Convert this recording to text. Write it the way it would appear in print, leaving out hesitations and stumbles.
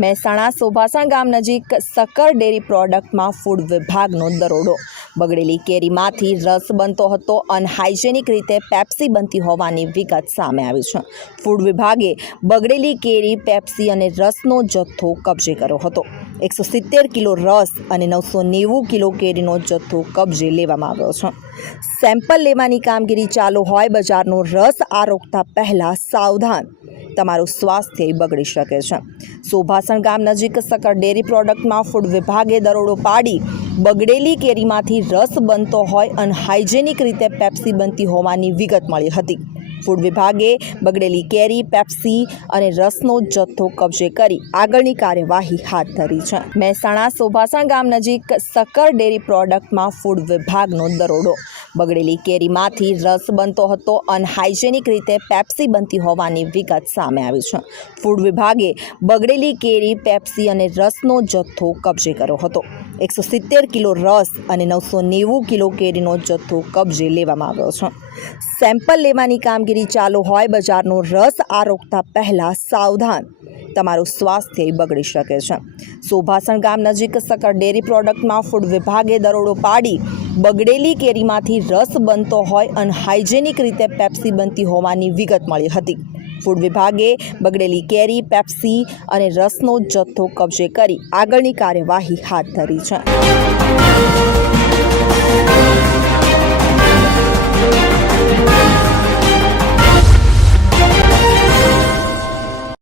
મહેસાણા સોભાસણ ગામ નજીક સક્કર dairy પ્રોડક્ટમાં food વિભાગનો દરોડો. બગડેલી કેરીમાંથી રસ બનતો હતો. અનહાઇજેનિક રીતે પેપ્સી બનતી હોવાની વિગત સામે આવી છે. ફૂડ વિભાગે બગડેલી કેરી, પેપ્સી અને રસનો જથ્થો કબજે કર્યો હતો. 170 કિલો રસ અને 990 કિલો કેરીનો જથ્થો કબજે લેવામાં આવ્યો છે. સેમ્પલ લેવાની કામગીરી ચાલુ હોય. બજારનો રસ આરોગતા પહેલા સાવધાન, તમારું સ્વાસ્થ્ય બગડી શકે છે. સોભાસણ ગામ નજીક સક્કર ડેરી પ્રોડક્ટમાં ફૂડ વિભાગે દરોડો પાડી બગડેલી કેરીમાંથી રસ બનતો હોય અનહાઇજેનિક રીતે પેપ્સી બનતી હોવાની વિગત મળી હતી. ફૂડ વિભાગે બગડેલી કેરી, પેપ્સી અને રસનો જથ્થો કબજે કરી આગળની કાર્યવાહી હાથ ધરી છે. મહેસાણા સોભાસણ ગામ નજીક સક્કર ડેરી પ્રોડક્ટમાં ફૂડ વિભાગનો દરોડો. બગડેલી કેરીમાંથી રસ બનતો હતો. અનહાઇજેનિક રીતે પેપ્સી બનતી હોવાની વિગત સામે આવી છે. ફૂડ વિભાગે બગડેલી કેરી, પેપ્સી અને રસનો જથ્થો કબજે કર્યો હતો. 170 કિલો રસ અને 990 કિલો કેરીનો જથ્થો કબજે લેવામાં આવ્યો છે. સેમ્પલ લેવાની કામગીરી ચાલુ હોય. બજારનો રસ આરોગતા પહેલા સાવધાન, તમારું સ્વાસ્થ્ય બગડી શકે છે. સોભાસણ ગામ નજીક સક્કર ડેરી પ્રોડક્ટમાં ફૂડ વિભાગે દરોડો પાડી બગડેલી કેરીમાંથી રસ બનતો હોય અનહાઇજેનિક રીતે પેપ્સી બનતી હોવાની વિગત મળી હતી. ફૂડ વિભાગે બગડેલી કેરી, પેપ્સી અને રસનો જથ્થો કબજે કરી આગળની કાર્યવાહી હાથ ધરી છે.